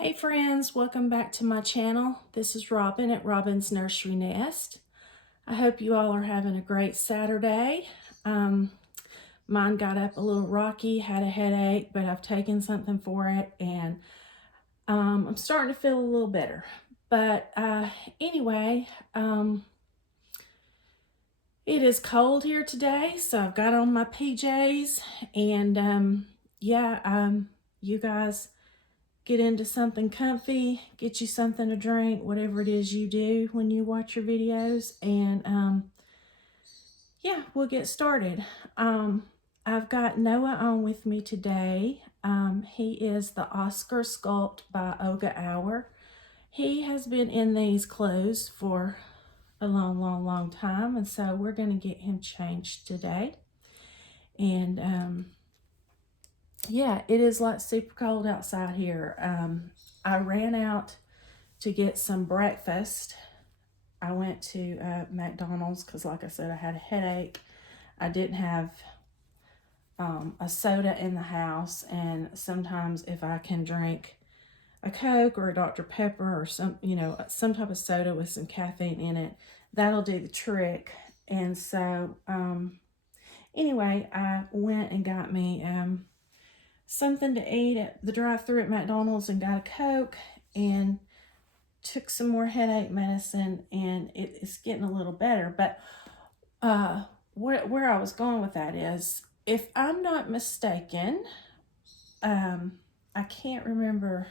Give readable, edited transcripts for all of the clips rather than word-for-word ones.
Hey friends, welcome back to my channel. This is Robin at Robin's Nursery Nest. I hope you all are having a great Saturday. Mine got up a little rocky, had a headache, but I've taken something for it and I'm starting to feel a little better. But anyway, it is cold here today, so I've got on my PJs and you guys get into something comfy, get you something to drink, whatever it is you do when you watch your videos, and we'll get started. I've got Noah on with me today. He is the Oskar sculpt by Olga Auer. He has been in these clothes for a long time, and so we're going to get him changed today. And yeah, it is like super cold outside here. I ran out to get some breakfast. I went to McDonald's because, like I said, I had a headache. I didn't have a soda in the house, and sometimes if I can drink a Coke or a Dr. Pepper or some type of soda with some caffeine in it, that'll do the trick. And so anyway, I went and got me something to eat at the drive-thru at McDonald's and got a Coke and took some more headache medicine, and it's getting a little better. But where I was going with that is, if I'm not mistaken, I can't remember,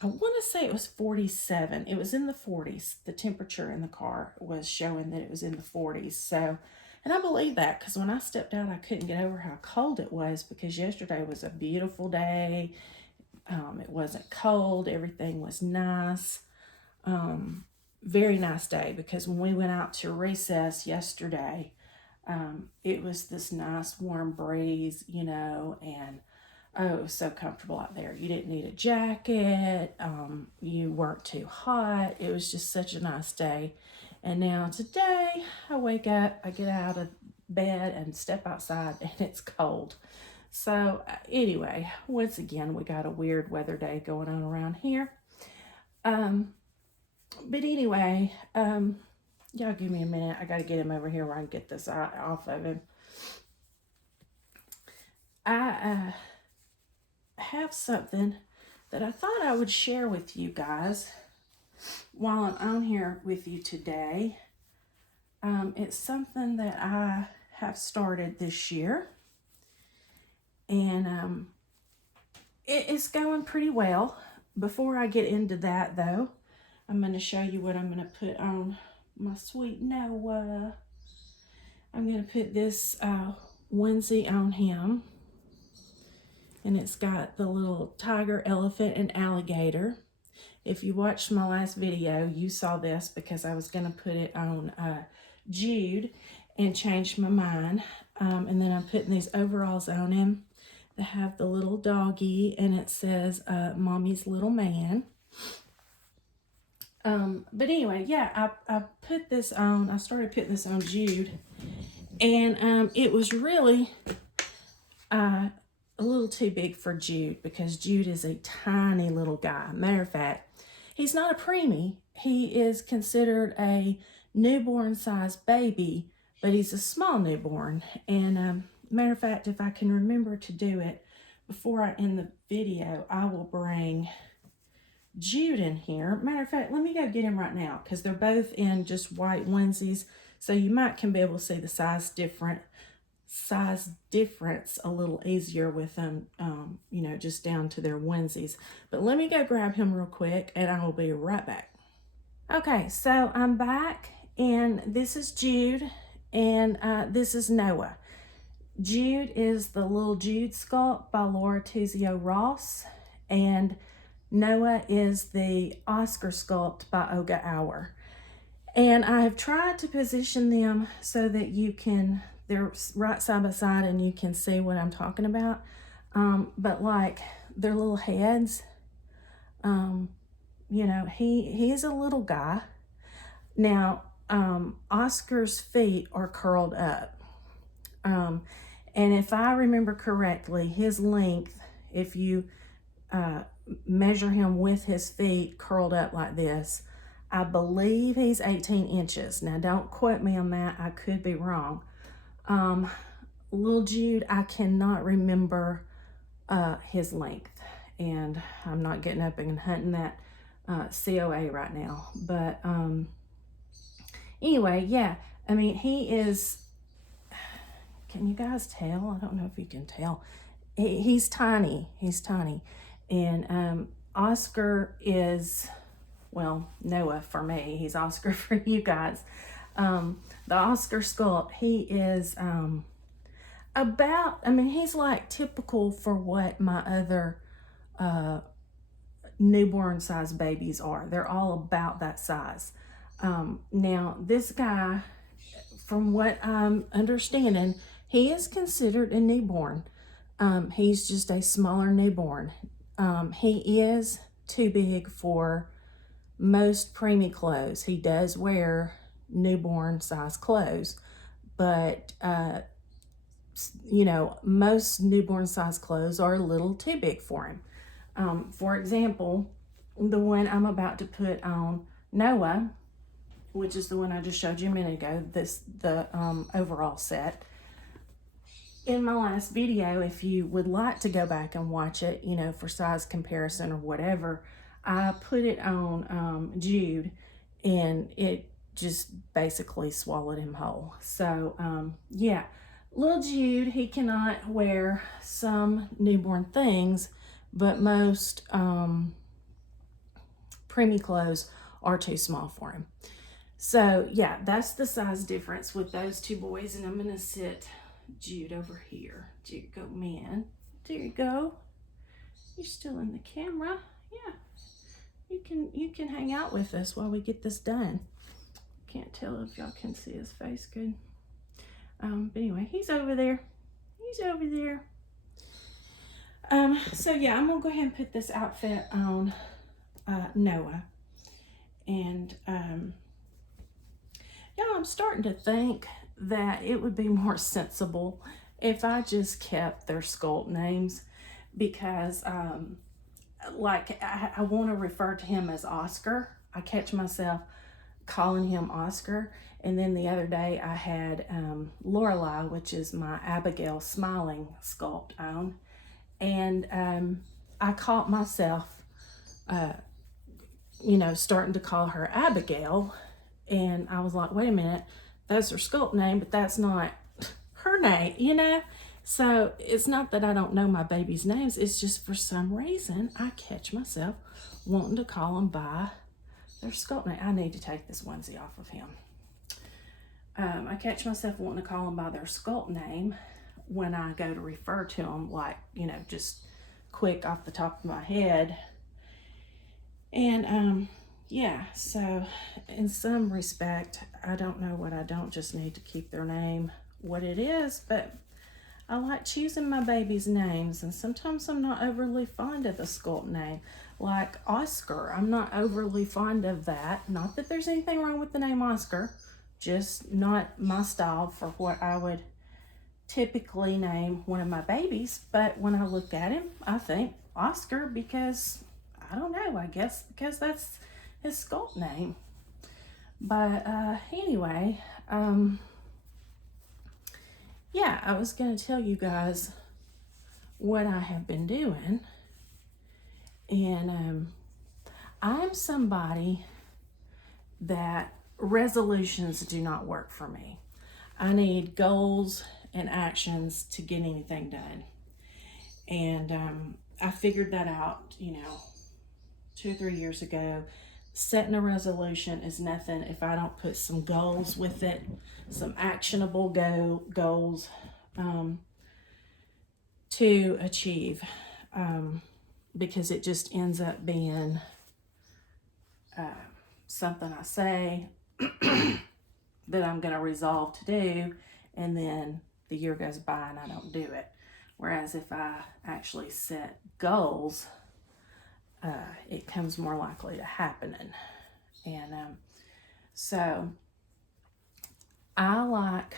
I want to say it was 47. It was in the 40s. The temperature in the car was showing that it was in the 40s. So, and I believe that because when I stepped out, I couldn't get over how cold it was, because yesterday was a beautiful day. It wasn't cold. Everything was nice. Very nice day, because when we went out to recess yesterday, it was this nice warm breeze, and oh, it was so comfortable out there. You didn't need a jacket. You weren't too hot. It was just such a nice day. And now today, I wake up, I get out of bed and step outside, and it's cold. So anyway, once again, we got a weird weather day going on around here. But anyway, y'all give me a minute. I got to get him over here where I can get this off of him. I have something that I thought I would share with you guys while I'm on here with you today. It's something that I have started this year, and it's going pretty well. Before I get into that, though, I'm going to show you what I'm going to put on my sweet Noah. I'm going to put this onesie on him, and it's got the little tiger, elephant, and alligator. If you watched my last video, you saw this because I was going to put it on Jude and changed my mind. And then I'm putting these overalls on him that have the little doggy, and it says Mommy's Little Man. But anyway, yeah, I put this on. I started putting this on Jude, and it was really a little too big for Jude, because Jude is a tiny little guy. Matter of fact, he's not a preemie. He is considered a newborn size baby, but he's a small newborn. And matter of fact, if I can remember to do it before I end the video, I will bring Jude in here. Matter of fact, let me go get him right now, because they're both in just white onesies, so you can be able to see the size difference a little easier with them, just down to their onesies. But let me go grab him real quick, and I will be right back. Okay, so I'm back, and this is Jude, and this is Noah. Jude is the little Jude sculpt by Laura Tizio Ross, and Noah is the Oskar sculpt by Olga Auer. And I have tried to position them so that they're right side by side and you can see what I'm talking about. But like their little heads, he's a little guy. Now, Oscar's feet are curled up. And if I remember correctly, his length, if you measure him with his feet curled up like this. I believe he's 18 inches. Now, don't quote me on that. I could be wrong. Little Jude, I cannot remember his length. And I'm not getting up and hunting that COA right now. But anyway, yeah. I mean, he is... Can you guys tell? I don't know if you can tell. He's tiny. He's tiny. And Oscar is, well, Noah for me. He's Oscar for you guys. The Oscar sculpt, he is about, I mean, he's like typical for what my other newborn size babies are. They're all about that size. Now, this guy, from what I'm understanding, he is considered a newborn. He's just a smaller newborn. He is too big for most preemie clothes. He does wear newborn size clothes, but you know, most newborn size clothes are a little too big for him. For example, the one I'm about to put on Noah, which is the one I just showed you a minute ago, the overall set. In my last video, if you would like to go back and watch it, you know, for size comparison or whatever, I put it on Jude, and it just basically swallowed him whole. So, yeah, little Jude, he cannot wear some newborn things, but most preemie clothes are too small for him. So, yeah, that's the size difference with those two boys, and I'm going to sit Jude over here. Jude, go, man. There you go. You're still in the camera. Yeah. You can hang out with us while we get this done. Can't tell if y'all can see his face good. But anyway, he's over there. He's over there. So yeah, I'm gonna go ahead and put this outfit on Noah. And y'all, I'm starting to think that it would be more sensible if I just kept their sculpt names, because like I want to refer to him as Oscar. I catch myself calling him Oscar. And then the other day I had Lorelei, which is my Abigail Smiling sculpt on, and I caught myself you know, starting to call her Abigail, and I was like, wait a minute, that's her sculpt name, but that's not her name, you know? So it's not that I don't know my baby's names, it's just for some reason I catch myself wanting to call them by their sculpt name. I need to take this onesie off of him. I catch myself wanting to call them by their sculpt name when I go to refer to them, like, you know, just quick off the top of my head. And yeah, so in some respect, I don't know what I don't just need to keep their name what it is, but I like choosing my baby's names, and sometimes I'm not overly fond of the sculpt name. Like Oscar, I'm not overly fond of that. Not that there's anything wrong with the name Oscar, just not my style for what I would typically name one of my babies. But when I look at him, I think Oscar because, I don't know, I guess because that's his sculpt name. But anyway, yeah, I was going to tell you guys what I have been doing. And I'm somebody that resolutions do not work for me. I need goals and actions to get anything done. And I figured that out, you know, 2 or 3 years ago. Setting a resolution is nothing if I don't put some goals with it, some actionable goals to achieve, because it just ends up being something I say that I'm going to resolve to do, and then the year goes by and I don't do it. Whereas if I actually set goals, it comes more likely to happening. And so I like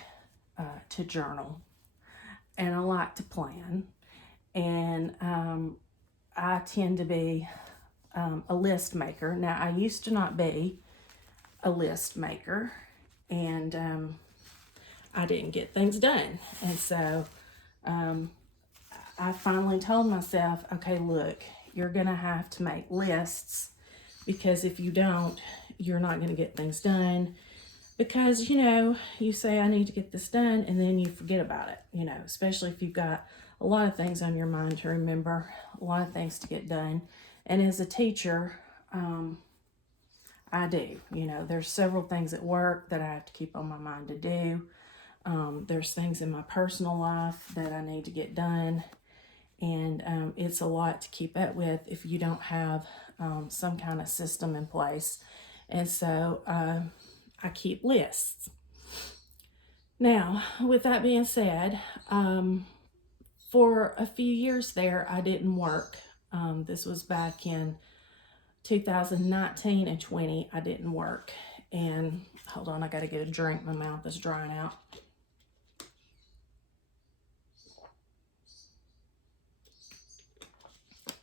to journal, and I like to plan, and I tend to be a list maker. Now, I used to not be a list maker, and I didn't get things done. And so I finally told myself, okay, look, you're gonna have to make lists, because if you don't, you're not gonna get things done. Because, you know, you say, I need to get this done, and then you forget about it, you know, especially if you've got a lot of things on your mind to remember, a lot of things to get done. And as a teacher, I do, you know, there's several things at work that I have to keep on my mind to do. There's things in my personal life that I need to get done. And it's a lot to keep up with if you don't have some kind of system in place. And so I keep lists. Now, with that being said, for a few years there, I didn't work. This was back in 2019 and 20. I didn't work. And hold on, I got to get a drink. My mouth is drying out.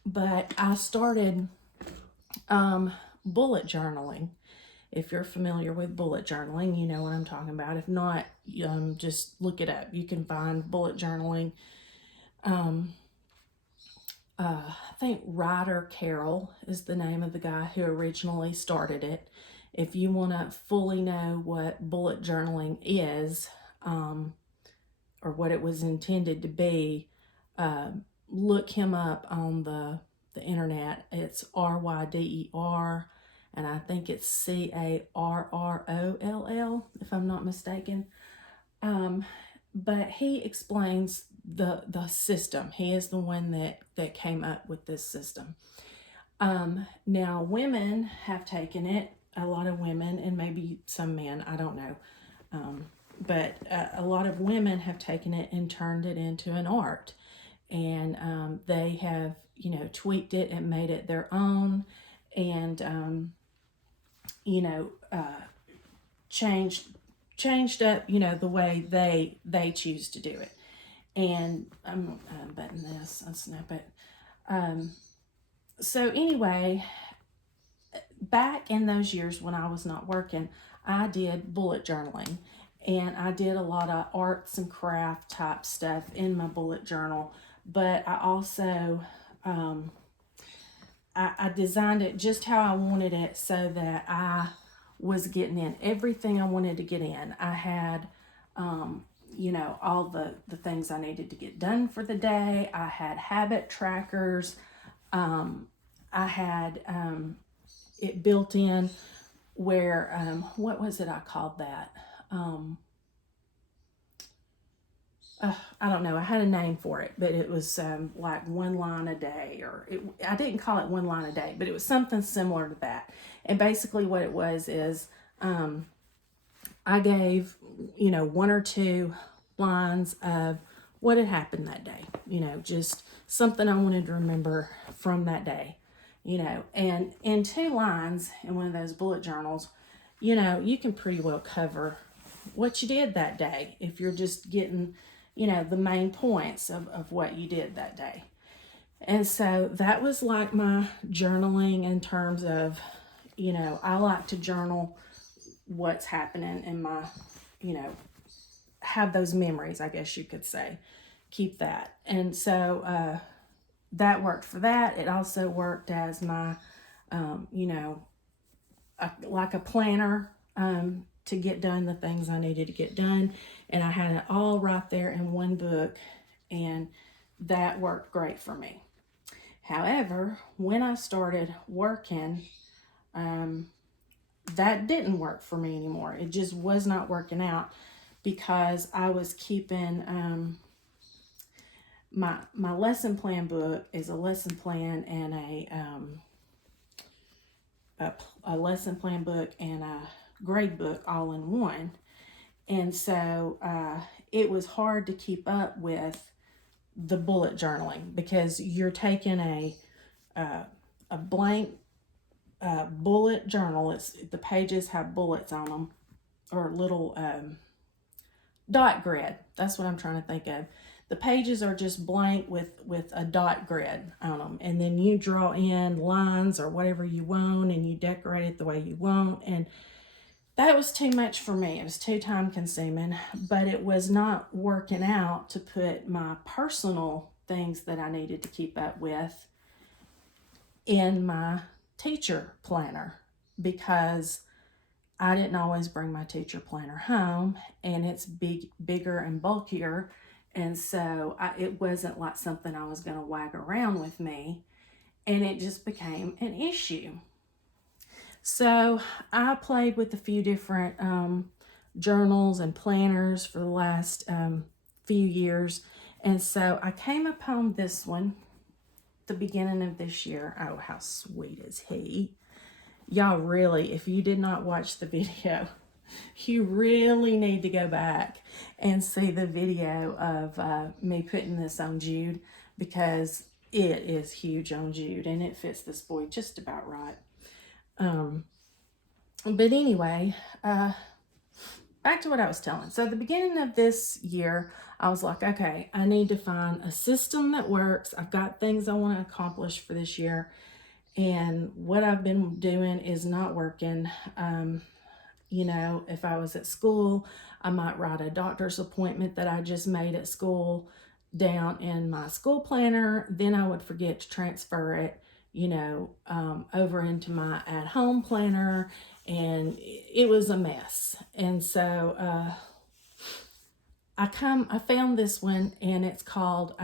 But I started bullet journaling. If you're familiar with bullet journaling, you know what I'm talking about. If not, just look it up. You can find bullet journaling. I think Ryder Carroll is the name of the guy who originally started it. If you want to fully know what bullet journaling is, or what it was intended to be, look him up on the internet. It's RYDER, and I think it's CARROLL, if I'm not mistaken. But he explains the system. He is the one that came up with this system. Now, women have taken it, a lot of women, and maybe some men, I don't know. But a lot of women have taken it and turned it into an art. And they have, you know, tweaked it and made it their own, and, you know, changed up, you know, the way they choose to do it. And I'm unbutton this, unsnap it. So anyway, back in those years when I was not working, I did bullet journaling, and I did a lot of arts and craft type stuff in my bullet journal. But I also, I designed it just how I wanted it, so that I was getting in everything I wanted to get in. I had, you know, all the things I needed to get done for the day. I had habit trackers. I had it built in where, what was it I called that? I don't know. I had a name for it, but it was like one line a day, or I didn't call it one line a day, but it was something similar to that. And basically what it was is I gave, you know, one or two lines of what had happened that day, you know, just something I wanted to remember from that day, you know. And in 2 lines in one of those bullet journals, you know, you can pretty well cover what you did that day if you're just getting, you know, the main points of what you did that day. And so that was like my journaling in terms of, you know, I like to journal what's happening in my, you know, have those memories, I guess you could say, keep that. And so that worked for that. It also worked as my, you know, like a planner to get done the things I needed to get done. And I had it all right there in one book, and that worked great for me. However, when I started working, that didn't work for me anymore. It just was not working out, because I was keeping my lesson plan book is a lesson plan and a lesson plan book and a grade book all in one. And so it was hard to keep up with the bullet journaling, because you're taking a blank bullet journal. It's the pages have bullets on them, or little dot grid. That's what I'm trying to think of. The pages are just blank with a dot grid on them. And then you draw in lines or whatever you want, and you decorate it the way you want. And that was too much for me. It was too time consuming, but it was not working out to put my personal things that I needed to keep up with in my teacher planner, because I didn't always bring my teacher planner home, and it's bigger and bulkier. And so it wasn't like something I was going to wag around with me, and it just became an issue. So I played with a few different journals and planners for the last few years. And so I came upon this one the beginning of this year. Oh, how sweet is he? Y'all really, if you did not watch the video, you really need to go back and see the video of me putting this on Jude, because it is huge on Jude and it fits this boy just about right. But anyway, back to what I was telling. So at the beginning of this year, I was like, okay, I need to find a system that works. I've got things I want to accomplish for this year, and what I've been doing is not working. You know, if I was at school, I might write a doctor's appointment that I just made at school down in my school planner. Then I would forget to transfer it, you know, over into my at-home planner, and it was a mess. And so I found this one, and it's called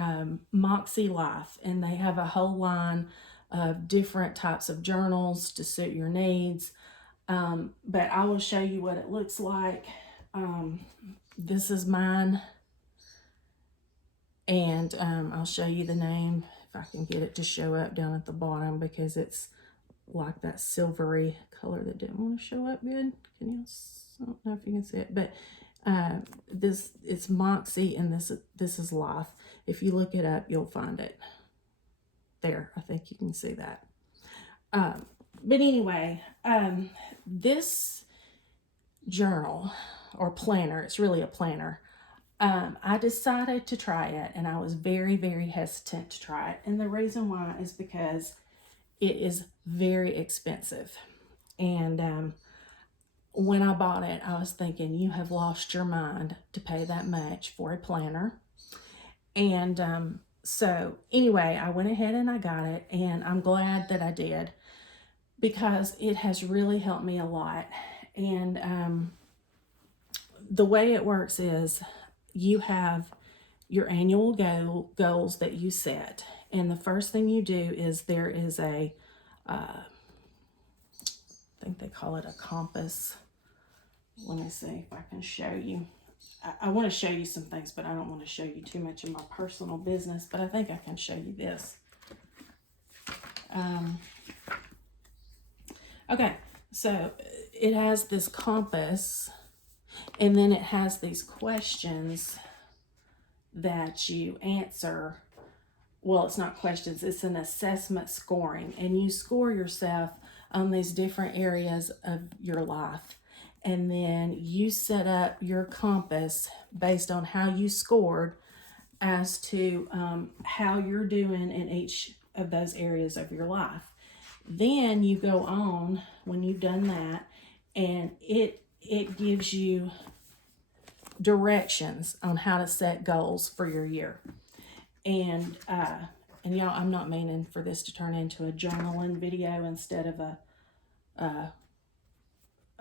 Moxie Life, and they have a whole line of different types of journals to suit your needs. But I will show you what it looks like. This is mine, and I'll show you the name if I can get it to show up down at the bottom, because it's like that silvery color that didn't want to show up good. Can you? I don't know if you can see it, but it's Moxie, and this is Life. If you look it up, you'll find it. There, I think you can see that. But anyway, this journal or planner, it's really a planner. I decided to try it, and I was very, very hesitant to try it. And the reason why is because it is very expensive. And when I bought it, I was thinking, you have lost your mind to pay that much for a planner. And so anyway, I went ahead and I got it, and I'm glad that I did, because it has really helped me a lot. And the way it works is you have your annual goals that you set. And the first thing you do is there is a, I think they call it a compass. Let me see if I can show you. I want to show you some things, but I don't want to show you too much of my personal business, but I think I can show you this. Okay, so it has this compass, and then it has these questions that you answer. Well, it's not questions, it's an assessment scoring, and you score yourself on these different areas of your life. And then you set up your compass based on how you scored as to how you're doing in each of those areas of your life. Then you go on, when you've done that, and it gives you directions on how to set goals for your year. And y'all, I'm not meaning for this to turn into a journaling video instead of a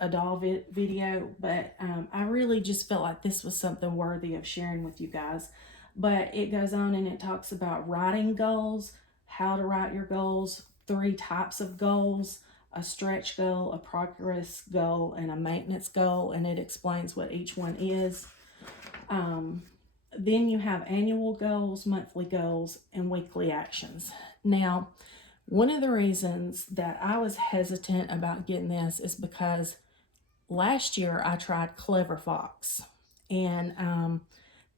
doll video, but I really just felt like this was something worthy of sharing with you guys. But it goes on and it talks about writing goals, how to write your goals, 3 types of goals, a stretch goal, a progress goal, and a maintenance goal, and it explains what each one is. Then you have annual goals, monthly goals, and weekly actions. Now, one of the reasons that I was hesitant about getting this is because last year I tried Clever Fox, and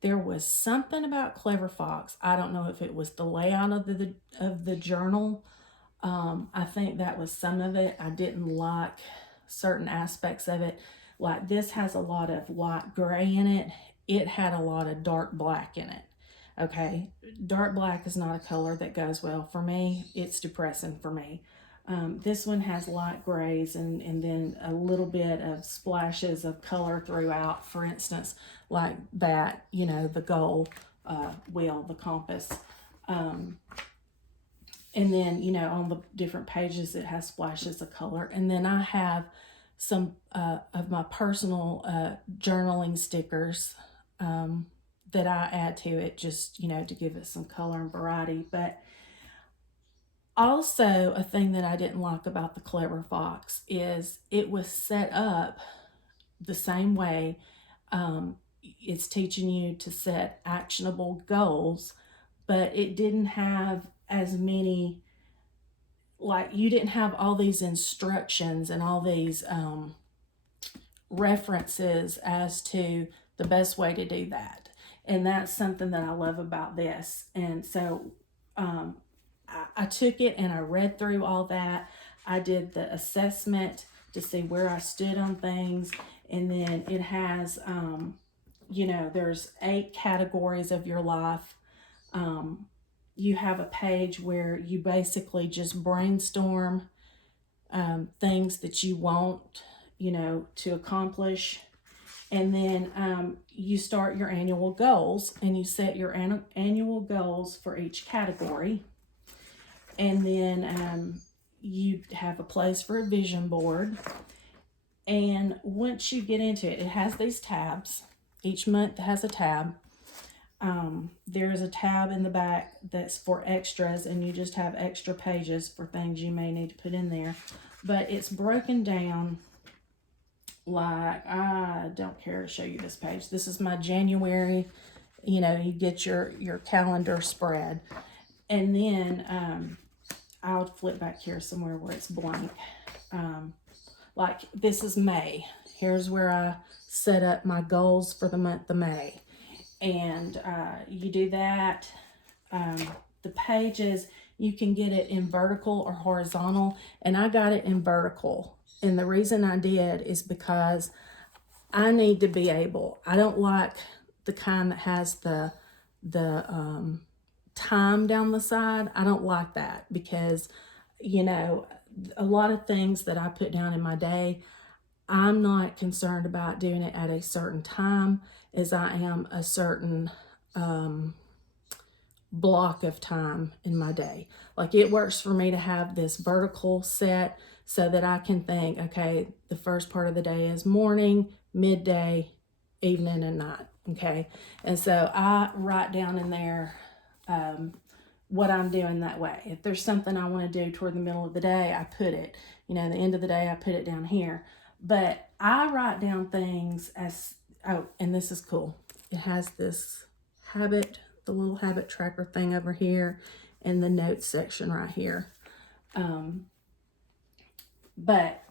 there was something about Clever Fox. I don't know if it was the layout of the journal. I think that was some of it. I didn't like certain aspects of it. Like this has a lot of light gray in it. It had a lot of dark black in it. Okay, dark black is not a color that goes well for me. It's depressing for me. This one has light grays and then a little bit of splashes of color throughout. For instance, like that, you know, the goal wheel, the compass. And then, you know, on the different pages, it has splashes of color. And then I have some of my personal journaling stickers that I add to it, just, you know, to give it some color and variety. But also, a thing that I didn't like about the Clever Fox is it was set up the same way. It's teaching you to set actionable goals, but it didn't have as many, like, you didn't have all these instructions and all these references as to the best way to do that. And that's something that I love about this. And so I took it and I read through all that. I did the assessment to see where I stood on things. And then it has, you know, there's 8 categories of your life. You have a page where you basically just brainstorm things that you want, you know, to accomplish. And then you start your annual goals and you set your annual goals for each category. And then you have a place for a vision board. And once you get into it, it has these tabs. Each month has a tab. There is a tab in the back that's for extras, and you just have extra pages for things you may need to put in there. But it's broken down like, I don't care to show you this page. This is my January, you know, you get your calendar spread. And then I'll flip back here somewhere where it's blank. Like this is May. Here's where I set up my goals for the month of May. And you do that. The pages, you can get it in vertical or horizontal. And I got it in vertical. And the reason I did is because I need to be able, I don't like the kind that has the time down the side. I don't like that because, you know, a lot of things that I put down in my day, I'm not concerned about doing it at a certain time as I am a certain block of time in my day. Like it works for me to have this vertical set so that I can think, okay, the first part of the day is morning, midday, evening, and night. Okay. And so I write down in there what I'm doing that way. If there's something I want to do toward the middle of the day, I put it, you know, the end of the day, I put it down here. But I write down things as, oh, and this is cool. It has this habit, the little habit tracker thing over here, and the notes section right here. But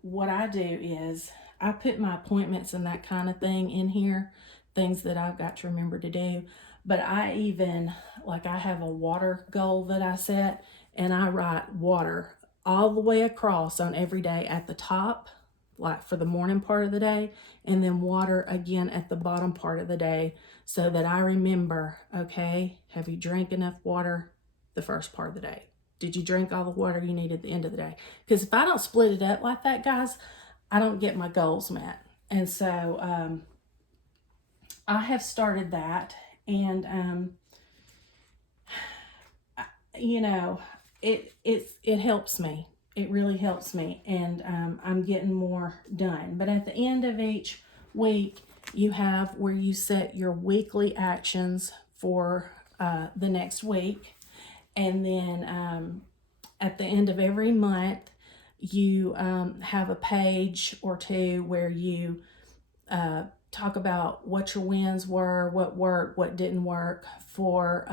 what I do is I put my appointments and that kind of thing in here, things that I've got to remember to do. But I even, like I have a water goal that I set, and I write water all the way across on every day at the top, like for the morning part of the day, and then water again at the bottom part of the day so that I remember, okay, have you drank enough water the first part of the day? Did you drink all the water you need at the end of the day? Because if I don't split it up like that, guys, I don't get my goals met. And so I have started that, and you know, it helps me. It really helps me, and I'm getting more done. But at the end of each week, you have where you set your weekly actions for the next week. And then at the end of every month, you have a page or two where you talk about what your wins were, what worked, what didn't work for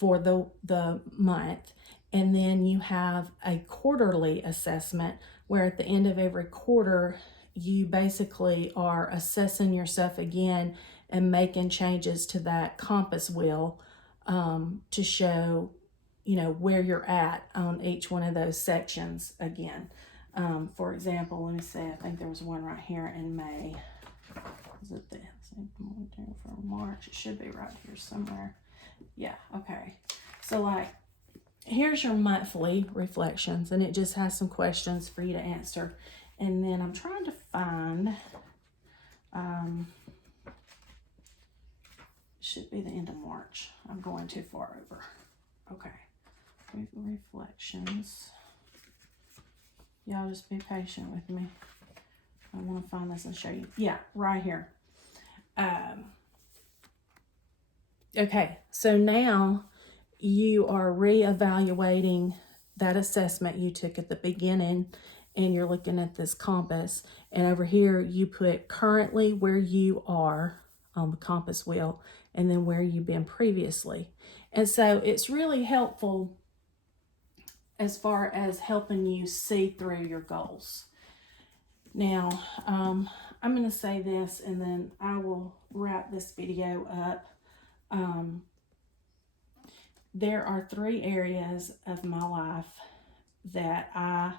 the month. And then you have a quarterly assessment where at the end of every quarter, you basically are assessing yourself again and making changes to that compass wheel to show, you know, where you're at on each one of those sections again. For example, let me see, I think there was one right here in May. Was it the for March? It should be right here somewhere. Yeah, okay. So like, here's your monthly reflections, and it just has some questions for you to answer. And then I'm trying to find, should be the end of March. I'm going too far over. Okay, reflections. Y'all just be patient with me. I want to find this and show you. Yeah, right here. Okay, so now you are reevaluating that assessment you took at the beginning, and you're looking at this compass, and over here you put currently where you are on the compass wheel, and then where you've been previously. And so it's really helpful as far as helping you see through your goals. Now, I'm going to say this, and then I will wrap this video up. There are 3 areas of my life that I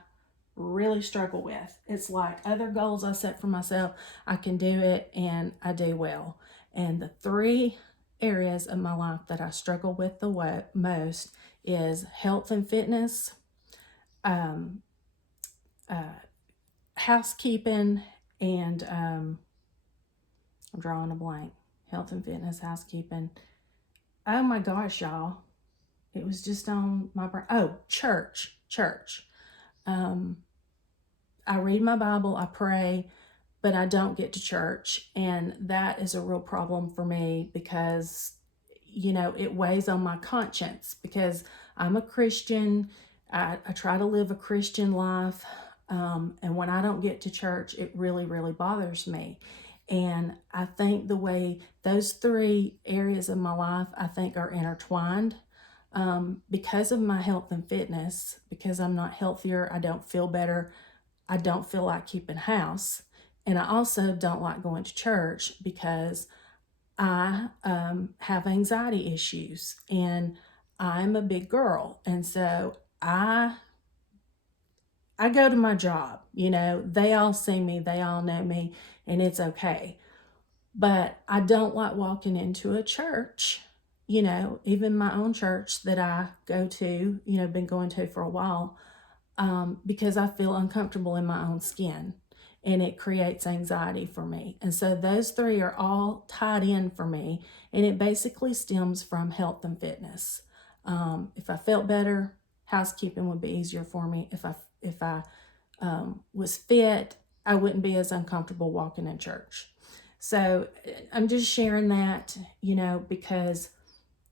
really struggle with. It's like other goals I set for myself, I can do it and I do well. And the 3 areas of my life that I struggle with the most is health and fitness, housekeeping, and I'm drawing a blank. Health and fitness, housekeeping. Oh my gosh, y'all. It was just on my brain. Oh, church. I read my Bible, I pray, but I don't get to church. And that is a real problem for me because, you know, it weighs on my conscience because I'm a Christian. I try to live a Christian life. And when I don't get to church, it really, really bothers me. And I think the way those 3 areas of my life, I think, are intertwined. Because of my health and fitness, because I'm not healthier, I don't feel better, I don't feel like keeping house. And I also don't like going to church because I have anxiety issues, and I'm a big girl. And so I go to my job, you know, they all see me, they all know me, and it's okay. But I don't like walking into a church, you know, even my own church that I go to, you know, been going to for a while, because I feel uncomfortable in my own skin, and it creates anxiety for me. And so those 3 are all tied in for me, and it basically stems from health and fitness. If I felt better, housekeeping would be easier for me. If I was fit, I wouldn't be as uncomfortable walking in church. So I'm just sharing that, you know, because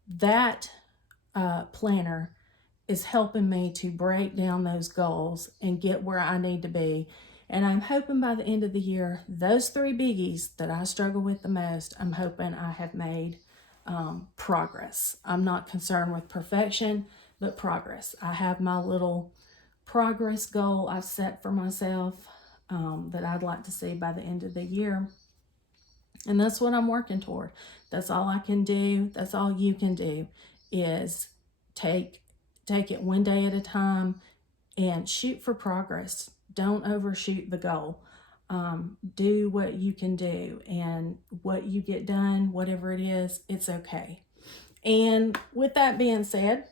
that planner is helping me to break down those goals and get where I need to be. And I'm hoping by the end of the year, those 3 biggies that I struggle with the most, I'm hoping I have made progress. I'm not concerned with perfection, but progress. I have my little progress goal I've set for myself that I'd like to see by the end of the year. And that's what I'm working toward. That's all I can do. That's all you can do is take it one day at a time and shoot for progress. Don't overshoot the goal. Do what you can do, and what you get done, whatever it is, it's okay. And with that being said,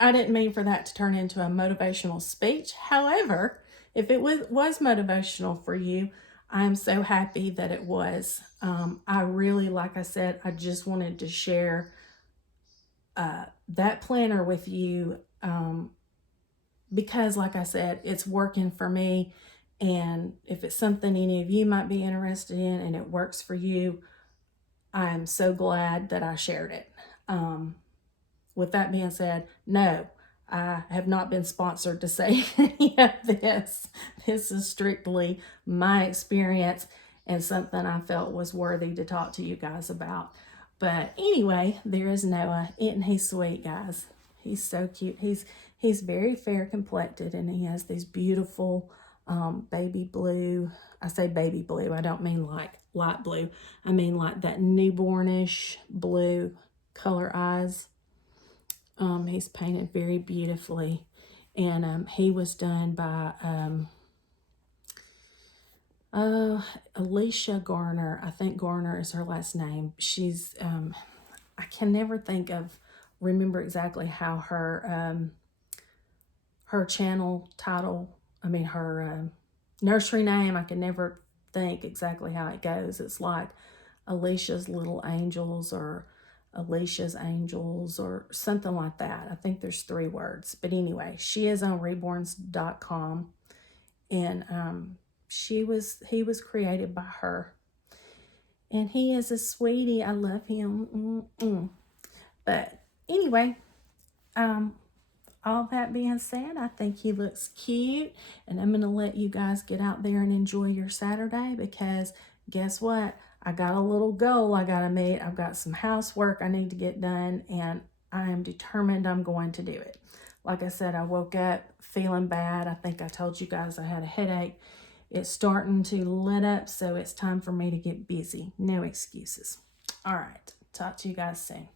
I didn't mean for that to turn into a motivational speech. However, if it was motivational for you, I'm so happy that it was. I really, like I said, I just wanted to share that planner with you because, like I said, it's working for me. And if it's something any of you might be interested in and it works for you, I'm so glad that I shared it. With that being said, no, I have not been sponsored to say any of this. This is strictly my experience and something I felt was worthy to talk to you guys about. But anyway, there is Noah. Isn't he sweet, guys? He's so cute. He's very fair complected, and he has these beautiful baby blue. I say baby blue. I don't mean like light blue. I mean like that newbornish blue color eyes. He's painted very beautifully, and he was done by Alicia Garner. I think Garner is her last name. She's, I can never remember exactly how her channel title, her nursery name, I can never think exactly how it goes. It's like Alicia's Little Angels or Alicia's Angels or something like that. I think there's 3 words. But anyway, she is on reborns.com, and he was created by her. And he is a sweetie. I love him. But anyway, all that being said, I think he looks cute, and I'm going to let you guys get out there and enjoy your Saturday, because guess what? I got a little goal I got to meet. I've got some housework I need to get done, and I am determined I'm going to do it. Like I said, I woke up feeling bad. I think I told you guys I had a headache. It's starting to let up, so it's time for me to get busy. No excuses. All right. Talk to you guys soon.